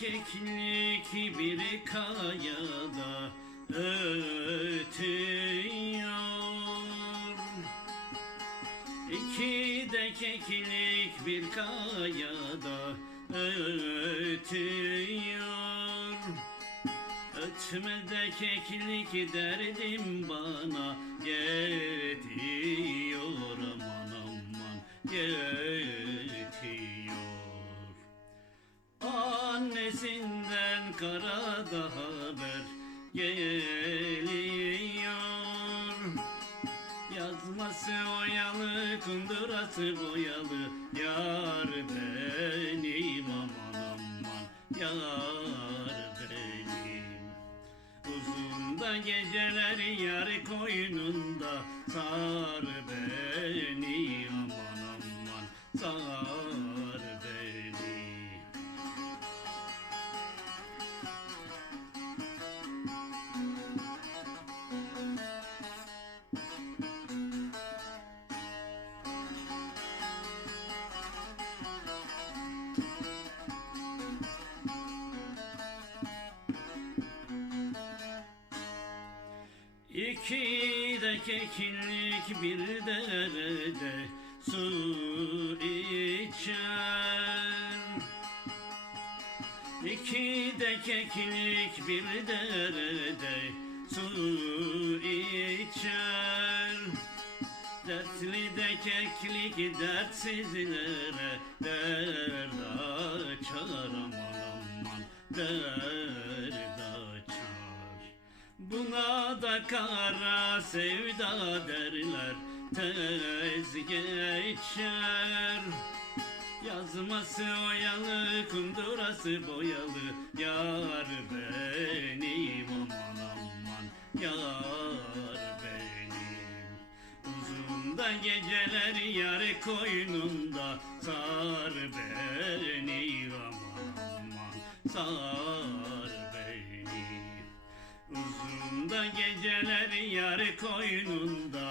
keklik bir kayada ötüyor. İki de keklik bir kayada ötüyor. Ötme de keklik derdim bana yetiyor aman aman yetiyor Annesinden karada haber geliyor. Yazması oyalı, kundurası boyalı Yar benim aman aman Yar benim. Uzun da geceler yar koynunda Sar beni İki de kekillik bir derede su içer İki de keklik bir derede su içer Dertli de keklik dertsizlere dert Buna da kara sevda derler tez geçer. Yazması oyalı, kundurası boyalı Yar benim aman aman Yar benim. Uzun da geceler yar koynunda Sar beni aman aman Sar geceler yar koynunda